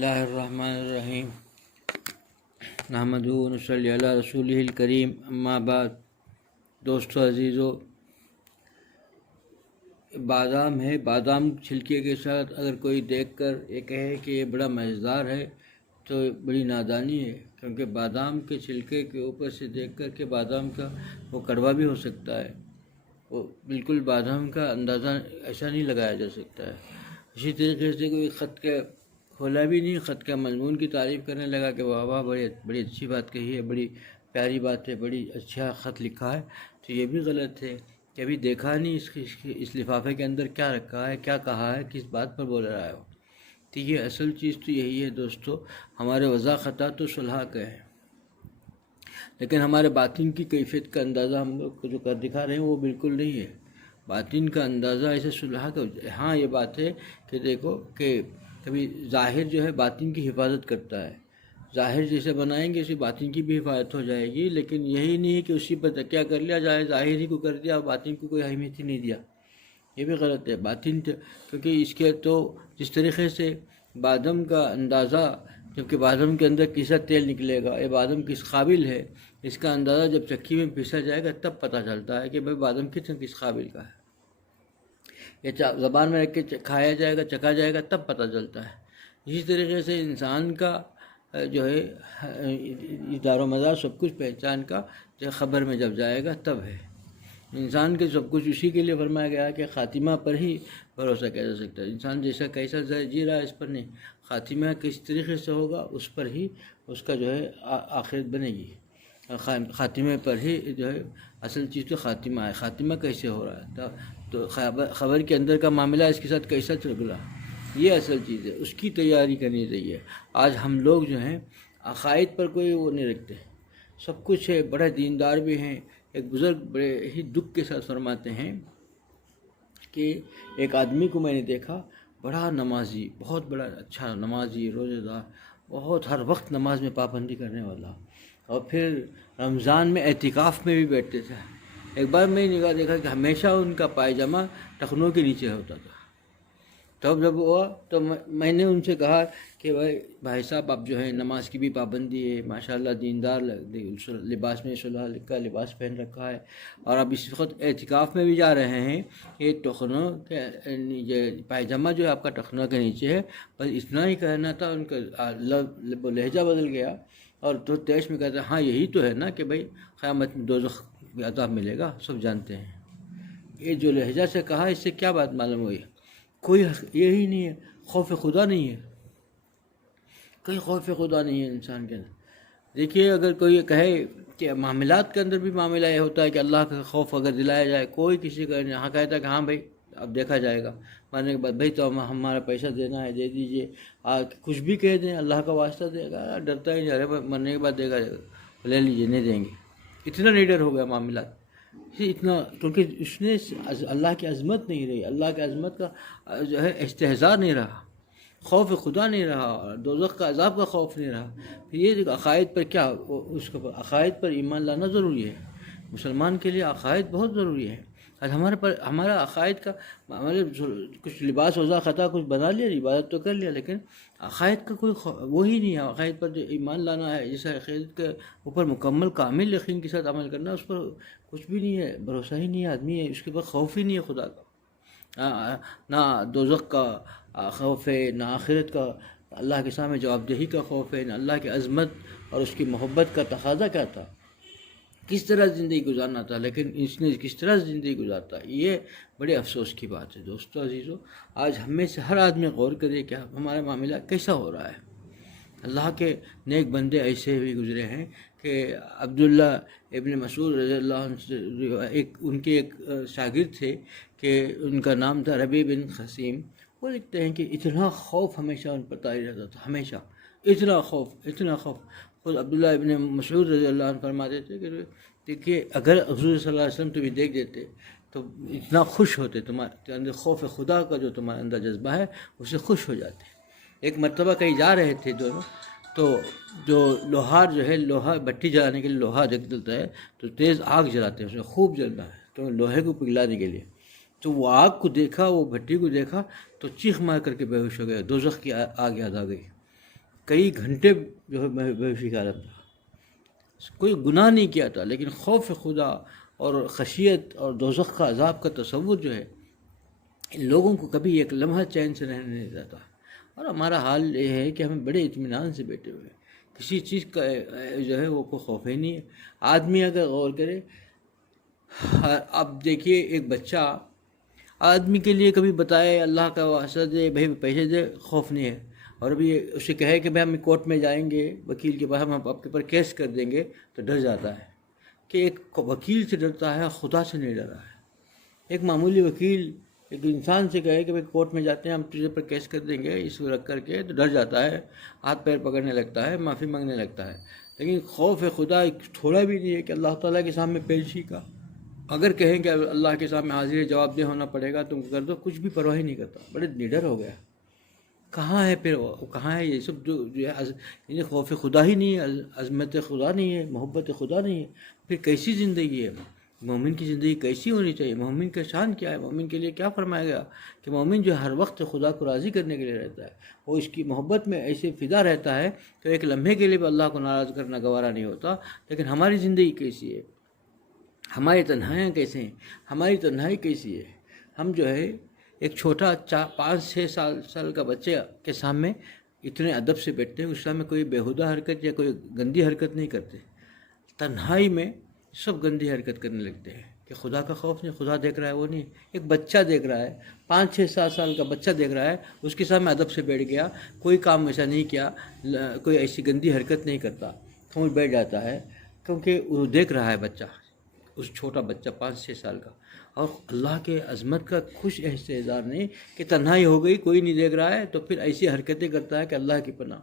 اللہ الرحمن الرحیم نحمدہ و نصلی علی رسولہ الکریم اما بعد۔ دوستو عزیزو، بادام ہے، بادام چھلکے کے ساتھ اگر کوئی دیکھ کر یہ کہے کہ یہ بڑا مزیدار ہے تو بڑی نادانی ہے، کیونکہ بادام کے چھلکے کے اوپر سے دیکھ کر کے بادام کا وہ کڑوا بھی ہو سکتا ہے، وہ بالکل بادام کا اندازہ ایسا نہیں لگایا جا سکتا ہے۔ اسی طریقے سے کوئی خط کے کھولا بھی نہیں، خط کا مضمون کی تعریف کرنے لگا کہ واہ واہ بڑی اچھی بات کہی ہے، بڑی پیاری بات ہے، بڑی اچھا خط لکھا ہے، تو یہ بھی غلط ہے۔ کبھی دیکھا نہیں اس لفافے کے اندر کیا رکھا ہے، کیا کہا ہے، کس بات پر بول رہا ہے وہ۔ تو یہ اصل چیز تو یہی ہے دوستو، ہمارے وضع خطا تو صلح کا ہے، لیکن ہمارے باطن کی کیفیت کا اندازہ ہم لوگ جو کر دکھا رہے ہیں وہ بالکل نہیں ہے۔ باطن کا اندازہ ایسے صلح کا، ہاں یہ بات ہے کہ دیکھو کہ کبھی ظاہر جو ہے باطن کی حفاظت کرتا ہے، ظاہر جیسے بنائیں گے اسی باطن کی بھی حفاظت ہو جائے گی، لیکن یہی نہیں ہے کہ اسی پر تکیہ کر لیا جائے، ظاہر ہی کو کر دیا اور باطن کو کوئی اہمیت ہی نہیں دیا، یہ بھی غلط ہے۔ باطن کیونکہ اس کے تو جس طریقے سے بادام کا اندازہ، جبکہ بادام کے اندر کیسا تیل نکلے گا، یہ بادام کس قابل ہے، اس کا اندازہ جب چکی میں پیسا جائے گا تب پتہ چلتا ہے کہ بھائی بادام کس قابل کا ہے۔ یہ زبان میں رکھ کے کھایا جائے گا، چکھا جائے گا تب پتہ چلتا ہے۔ اسی طریقے سے انسان کا جو ہے دار و مدار سب کچھ پہچان کا جو خبر میں جب جائے گا تب ہے۔ انسان کے سب کچھ اسی کے لیے فرمایا گیا ہے کہ خاتمہ پر ہی بھروسہ کیا جا سکتا ہے۔ انسان جیسا کیسا جی رہا ہے اس پر نہیں، خاتمہ کس طریقے سے ہوگا اس پر ہی اس کا جو ہے آخرت بنے گی، خاتمے پر ہی جو ہے اصل چیز تو خاتمہ ہے۔ خاتمہ کیسے ہو رہا ہے تو خبر کے اندر کا معاملہ اس کے ساتھ کیسا چل رہا، یہ اصل چیز ہے، اس کی تیاری کرنی چاہیے۔ آج ہم لوگ جو ہیں عقائد پر کوئی وہ نہیں رکھتے، سب کچھ ہے، بڑے دیندار بھی ہیں۔ ایک بزرگ بڑے ہی دکھ کے ساتھ فرماتے ہیں کہ ایک آدمی کو میں نے دیکھا، بڑا نمازی، بہت بڑا اچھا نمازی، روزہ دار، بہت ہر وقت نماز میں پابندی کرنے والا، اور پھر رمضان میں اعتکاف میں بھی بیٹھتے تھے۔ ایک بار میں نے نگاہ دیکھا کہ ہمیشہ ان کا پائجامہ ٹخنوں کے نیچے ہوتا تھا۔ تب جب ہوا تو میں نے ان سے کہا کہ بھائی صاحب، آپ جو ہے نماز کی بھی پابندی ہے، ماشاءاللہ دیندار، لباس میں صلح کا لباس پہن رکھا ہے، اور اب اس وقت اعتکاف میں بھی جا رہے ہیں، یہ ٹخنوں کے پائجامہ جو ہے آپ کا ٹخنوں کے نیچے ہے، بس اتنا ہی کہنا تھا۔ ان کا لہجہ بدل گیا اور تو تیش میں کہتا ہے، ہاں یہی تو ہے نا کہ بھائی قیامت میں دوزخ کا عذاب ملے گا، سب جانتے ہیں۔ یہ جو لہجہ سے کہا، اس سے کیا بات معلوم ہوئی؟ کوئی یہی نہیں ہے، خوف خدا نہیں ہے، کوئی خوف خدا نہیں ہے انسان کے اندر۔ دیکھیے، اگر کوئی کہے کہ معاملات کے اندر بھی معاملہ یہ ہوتا ہے کہ اللہ کا خوف اگر دلایا جائے، کوئی کسی کا یہاں کہتا ہے کہ ہاں بھائی اب دیکھا جائے گا، مرنے کے بعد بھائی تو ہمارا پیسہ دینا ہے، دے دیجئے، کچھ بھی کہہ دیں، اللہ کا واسطہ دے گا، ڈرتا ہی نہیں، ارے مرنے کے بعد دے گا، لے لیجیے، نہیں دیں گے، اتنا نہیں ڈر ہو گیا معاملات، اتنا، کیونکہ اس نے اللہ کی عظمت نہیں رہی، اللہ کی عظمت کا جو ہے استحضار نہیں رہا، خوف خدا نہیں رہا، دوزخ کا عذاب کا خوف نہیں رہا۔ یہ عقائد پر کیا، اس کو عقائد پر ایمان لانا ضروری ہے، مسلمان کے لیے عقائد بہت ضروری ہے۔ آج ہمارا عقائد کا، ہمارے کچھ لباس وضع خطا کچھ بنا لیا، عبادت تو کر لیا، لیکن عقائد کا کوئی وہی نہیں ہے۔ عقائد پر جو ایمان لانا ہے، جیسا عقائد کے اوپر مکمل کامل یقین کے ساتھ عمل کرنا، اس پر کچھ بھی نہیں ہے، بھروسہ ہی نہیں ہے آدمی ہے، اس کے بعد خوف ہی نہیں ہے خدا کا، نہ دوزخ کا خوف ہے، نہ آخرت کا، اللہ کے سامنے جواب دہی کا خوف ہے، نہ اللہ کی عظمت اور اس کی محبت کا تقاضا کیا تھا، کس طرح زندگی گزارنا تھا، لیکن اس نے کس طرح زندگی گزارتا، یہ بڑے افسوس کی بات ہے۔ دوستو عزیزو، آج ہم میں سے ہر آدمی غور کرے کہ ہمارا معاملہ کیسا ہو رہا ہے۔ اللہ کے نیک بندے ایسے بھی گزرے ہیں کہ عبداللہ ابن مسعود رضی اللہ عنہ سے ان کے ایک شاگرد تھے کہ ان کا نام تھا ربیع بن خثیم، وہ لکھتے ہیں کہ اتنا خوف ہمیشہ ان پر طاری رہتا تھا، ہمیشہ اتنا خوف، اتنا خوف۔ خود عبداللہ ابن مسعود رضی اللہ عنہ فرماتے تھے کہ دیکھیے، اگر حضور صلی اللہ علیہ وسلم تمہیں دیکھ دیتے تو اتنا خوش ہوتے، تمہارے اندر خوف خدا کا جو تمہارے اندر جذبہ ہے اسے خوش ہو جاتے۔ ایک مرتبہ کہیں جا رہے تھے دونوں، تو جو لوہار جو ہے، لوہا بھٹی جلانے کے لیے لوہا جلتا ہے تو تیز آگ جلاتے ہیں، اس میں خوب جلنا ہے تو لوہے کو پگھلانے کے لیے، تو وہ آگ کو دیکھا، وہ بھٹی کو دیکھا تو چیخ مار کر کے بے ہوش ہو گئے، دوزخ کی آگ یاد آ گئی۔ کئی گھنٹے جو ہے بے فکر تھا، کوئی گناہ نہیں کیا تھا، لیکن خوف خدا اور خشیت اور دوزخ کا عذاب کا تصور جو ہے ان لوگوں کو کبھی ایک لمحہ چین سے رہنے نہیں دیتا۔ اور ہمارا حال یہ ہے کہ ہمیں بڑے اطمینان سے بیٹھے ہوئے ہیں، کسی چیز کا جو ہے وہ کوئی خوف ہی نہیں ہے۔ آدمی اگر غور کرے، اب دیکھیے ایک بچہ آدمی کے لیے کبھی بتائے اللہ کا واسطہ دے بھائی پیسے دے، خوف نہیں ہے، اور ابھی اسے کہے کہ بھائی ہم کورٹ میں جائیں گے وکیل کے پاس، ہم آپ کے اوپر کیس کر دیں گے، تو ڈر جاتا ہے کہ ایک وکیل سے ڈرتا ہے، خدا سے نہیں ڈرا ہے۔ ایک معمولی وکیل ایک انسان سے کہے کہ بھائی کورٹ میں جاتے ہیں ہم تجھے پر کیس کر دیں گے اس کو رکھ کر کے، تو ڈر جاتا ہے، ہاتھ پیر پکڑنے لگتا ہے، معافی مانگنے لگتا ہے۔ لیکن خوف خدا تھوڑا بھی نہیں ہے کہ اللہ تعالیٰ کے سامنے پیشی کا، اگر کہیں کہ اللہ کے سامنے حاضر جواب دہ ہونا پڑے گا تم کر دو، کچھ بھی پرواہ ہی نہیں کرتا، بڑے نڈر ہو گیا۔ کہاں ہے پھر کہاں ہے یہ سب جو ہے، یعنی خوف خدا ہی نہیں ہے، عظمت خدا نہیں ہے، محبت خدا نہیں ہے، پھر کیسی زندگی ہے؟ مومن کی زندگی کیسی ہونی چاہیے؟ مومن کا شان کیا ہے؟ مومن کے لیے کیا فرمایا گیا کہ مومن جو ہر وقت خدا کو راضی کرنے کے لیے رہتا ہے، وہ اس کی محبت میں ایسے فدا رہتا ہے کہ ایک لمحے کے لیے بھی اللہ کو ناراض کرنا گوارا نہیں ہوتا۔ لیکن ہماری زندگی کیسی ہے؟ ہماری تنہائیاں کیسے ہیں؟ ہماری تنہائی کیسی ہے؟ ہم جو ہے ایک چھوٹا 5-6 سال کا بچے کے سامنے اتنے ادب سے بیٹھتے ہیں، اس سامنے کوئی بیہودہ حرکت یا کوئی گندی حرکت نہیں کرتے۔ تنہائی میں سب گندی حرکت کرنے لگتے ہیں کہ خدا کا خوف نہیں، خدا دیکھ رہا ہے وہ نہیں۔ ایک بچہ دیکھ رہا ہے، 5-6-7 سال کا بچہ دیکھ رہا ہے، اس کے سامنے ادب سے بیٹھ گیا، کوئی کام ایسا نہیں کیا، کوئی ایسی گندی حرکت نہیں کرتا، خاموش بیٹھ جاتا ہے، کیونکہ وہ دیکھ رہا ہے بچہ، اس چھوٹا بچہ 5-6 سال کا، اور اللہ کے عظمت کا خوش استحضار نہیں کہ تنہائی ہو گئی کوئی نہیں دیکھ رہا ہے، تو پھر ایسی حرکتیں کرتا ہے کہ اللہ کی پناہ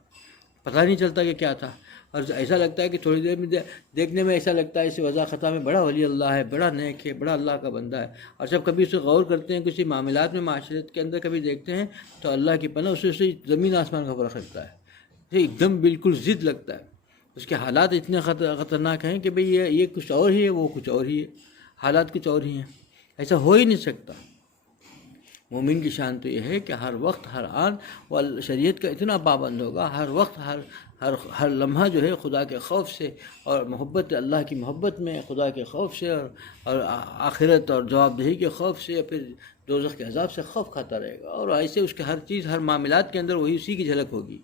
پتہ نہیں چلتا کہ کیا تھا، اور ایسا لگتا ہے کہ تھوڑی دیر میں دیکھنے میں ایسا لگتا ہے اس وضع خطا میں بڑا ولی اللہ ہے، بڑا نیک ہے، بڑا اللہ کا بندہ ہے، اور جب کبھی اسے غور کرتے ہیں کسی معاملات میں معاشرت کے اندر کبھی دیکھتے ہیں تو اللہ کی پناہ اسے زمین آسمان کا فرق رکھتا ہے، یہ ایک دم بالکل ضد لگتا ہے، اس کے حالات اتنے خطرناک ہیں کہ بھئی یہ کچھ اور ہی ہے، وہ کچھ اور ہی ہے، حالات کچھ اور ہی ہیں، ایسا ہو ہی نہیں سکتا۔ مومن کی شان تو یہ ہے کہ ہر وقت ہر آن وہ شریعت کا اتنا پابند ہوگا، ہر وقت ہر لمحہ جو ہے خدا کے خوف سے اور محبت، اللہ کی محبت میں خدا کے خوف سے اور آخرت اور جواب دہی کے خوف سے، یا پھر دوزخ کے عذاب سے خوف کھاتا رہے گا، اور ایسے اس کے ہر چیز ہر معاملات کے اندر وہی اسی کی جھلک ہوگی،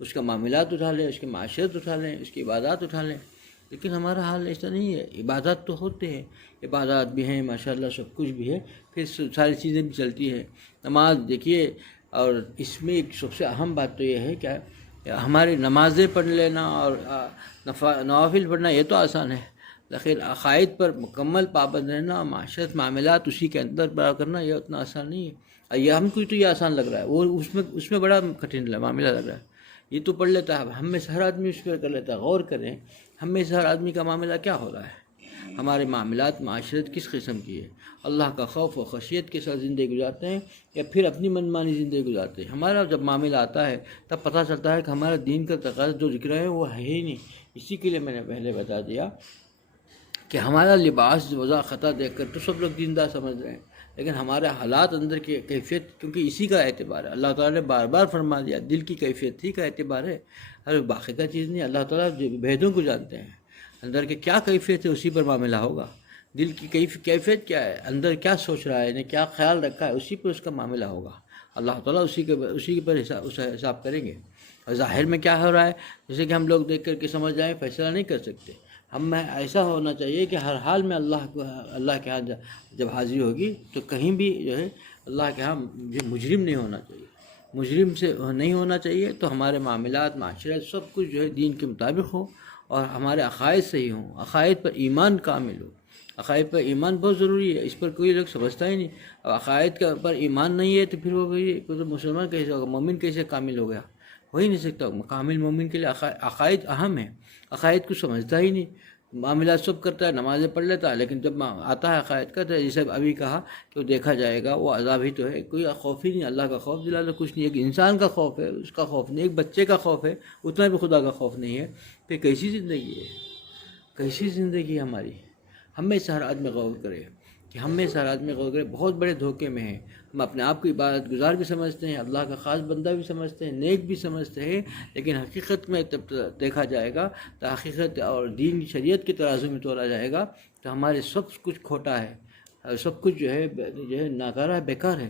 اس کا معاملات اٹھا لیں، اس کی معاشرت اٹھا لیں، اس کی عبادات اٹھا لیں۔ لیکن ہمارا حال ایسا نہیں ہے، عبادات تو ہوتے ہیں، عبادات بھی ہیں ماشاءاللہ، سب کچھ بھی ہے، پھر ساری چیزیں بھی چلتی ہیں۔ نماز دیکھیے، اور اس میں ایک سب سے اہم بات تو یہ ہے کہ ہماری نمازیں پڑھ لینا اور نوافل پڑھنا یہ تو آسان ہے، لیکن عقائد پر مکمل پابند رہنا، معاشرت معاملات اسی کے اندر بڑا کرنا، یہ اتنا آسان نہیں ہے۔ یہ ہم کو تو یہ آسان لگ رہا ہے، وہ اس میں بڑا کٹھن معاملہ لگ رہا ہے۔ یہ تو پڑھ لیتا ہے، ہم میں سے ہر آدمی اس پر کر لیتا ہے۔ غور کریں، ہم میں سے ہر آدمی کا معاملہ کیا ہو رہا ہے؟ ہمارے معاملات معاشرت کس قسم کی ہے؟ اللہ کا خوف و خشیت کے ساتھ زندگی گزارتے ہیں یا پھر اپنی منمانی زندگی گزارتے ہیں؟ ہمارا جب معاملہ آتا ہے تب پتہ چلتا ہے کہ ہمارا دین کا تقاضا جو ذکر ہے وہ ہے ہی نہیں۔ اسی کے لیے میں نے پہلے بتا دیا کہ ہمارا لباس وضع خطا دیکھ کر تو سب لوگ دیندار سمجھ رہے ہیں، لیکن ہمارے حالات اندر کی کیفیت، کیونکہ اسی کا اعتبار ہے۔ اللہ تعالیٰ نے بار بار فرما دیا دل کی کیفیت ہی کا اعتبار ہے، ہر باقی کا چیز نہیں۔ اللہ تعالیٰ بھیدوں کو جانتے ہیں، اندر کے کیا کیفیت ہے اسی پر معاملہ ہوگا۔ دل کی کیفیت کیا ہے، اندر کیا سوچ رہا ہے، کیا خیال رکھا ہے، اسی پر اس کا معاملہ ہوگا۔ اللہ تعالیٰ اسی پر حساب کریں گے۔ اور ظاہر میں کیا ہو رہا ہے، جیسے کہ ہم لوگ دیکھ کر کے سمجھ جائیں، فیصلہ نہیں کر سکتے۔ ہم میں ایسا ہونا چاہیے کہ ہر حال میں اللہ کے ہاں جب حاضری ہوگی تو کہیں بھی جو ہے اللہ کے ہاں مجرم نہیں ہونا چاہیے، مجرم سے نہیں ہونا چاہیے۔ تو ہمارے معاملات معاشرت سب کچھ جو ہے دین کے مطابق ہو، اور ہمارے عقائد صحیح ہوں، عقائد پر ایمان کامل ہو۔ عقائد پر ایمان بہت ضروری ہے، اس پر کوئی لوگ سمجھتا ہی نہیں۔ اب عقائد کا پر ایمان نہیں ہے تو پھر وہ مسلمان کیسے ہوگا، مومن کیسے کامل ہو گیا؟ ہو ہی نہیں سکتا۔ کامل مومن کے لیے عقائد اہم ہے، عقائد کو سمجھتا ہی نہیں، معاملات سب کرتا ہے، نمازیں پڑھ لیتا ہے، لیکن جب آتا ہے عقائد کا تو جیسے ابھی کہا کہ وہ دیکھا جائے گا، وہ عذاب ہی تو ہے، کوئی خوف ہی نہیں۔ اللہ کا خوف دلانا کچھ نہیں، ایک انسان کا خوف ہے، اس کا خوف نہیں، ایک بچے کا خوف ہے، اتنا بھی خدا کا خوف نہیں ہے۔ پھر کیسی زندگی ہے، کیسی زندگی ہماری؟ ہم میں سے ہر آدمی غور کرے کہ ہم میں سے ہر آدمی غور کرے، بہت بڑے دھوکے میں ہیں ہم اپنے آپ کو عبادت گزار بھی سمجھتے ہیں، اللہ کا خاص بندہ بھی سمجھتے ہیں، نیک بھی سمجھتے ہیں، لیکن حقیقت میں جب دیکھا جائے گا تو حقیقت اور دین شریعت کے ترازو میں تولا جائے گا تو ہمارے سب کچھ کھوٹا ہے، سب کچھ جو ہے ناکارہ ہے، بیکار ہے،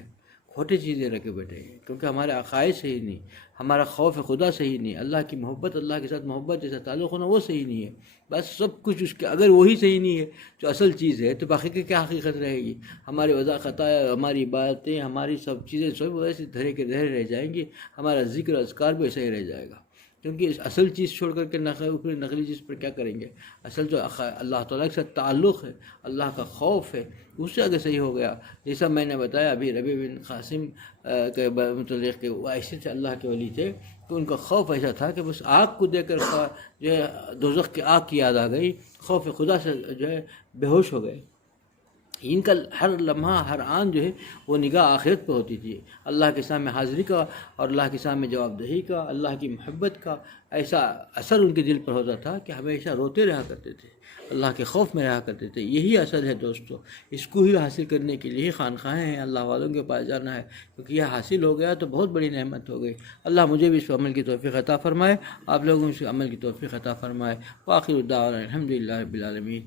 کھوٹی چیزیں رکھے بیٹھے ہیں، کیونکہ ہمارے عقائد صحیح نہیں، ہمارا خوف خدا صحیح نہیں، اللہ کی محبت، اللہ کے ساتھ محبت جیسا تعلق ہونا وہ صحیح نہیں ہے، بس سب کچھ اس کے اگر وہی صحیح نہیں ہے جو اصل چیز ہے تو باقی کی کیا حقیقت رہے گی؟ ہماری وضع خطا، ہماری عبادتیں، ہماری سب چیزیں سب ویسے دھرے کے دھرے رہ جائیں گی، ہمارا ذکر اذکار بھی ایسا ہی رہ جائے گا، کیونکہ اس اصل چیز چھوڑ کر کے نقلی چیز پر کیا کریں گے؟ اصل جو اللہ تعالیٰ کے ساتھ تعلق ہے، اللہ کا خوف ہے، اس سے اگر صحیح ہو گیا، جیسا میں نے بتایا ابھی ربیع بن قاسم کے متعلق کہ وہ ایسے تھے، اللہ کے ولی تھے کہ ان کا خوف ایسا تھا کہ بس آگ کو دیکھ کر جو ہے دوزخ کی آگ کی یاد آ گئی، خوف خدا سے جو ہے بے ہوش ہو گئے۔ ان کا ہر لمحہ ہر آن جو ہے وہ نگاہ آخرت پہ ہوتی تھی، اللہ کے سامنے حاضری کا اور اللہ کے سامنے جواب دہی کا، اللہ کی محبت کا ایسا اثر ان کے دل پر ہوتا تھا کہ ہمیشہ روتے رہا کرتے تھے، اللہ کے خوف میں رہا کرتے تھے۔ یہی اثر ہے دوستو، اس کو ہی حاصل کرنے کے لیے خانقاہیں ہیں، اللہ والوں کے پاس جانا ہے، کیونکہ یہ حاصل ہو گیا تو بہت بڑی نعمت ہو گئی۔ اللہ مجھے بھی اس عمل کی توفیق عطا فرمائے، آپ لوگوں کو اس عمل کی توفیق عطا فرمائے۔ وآخر دعوانا الحمدللہ رب العالمین۔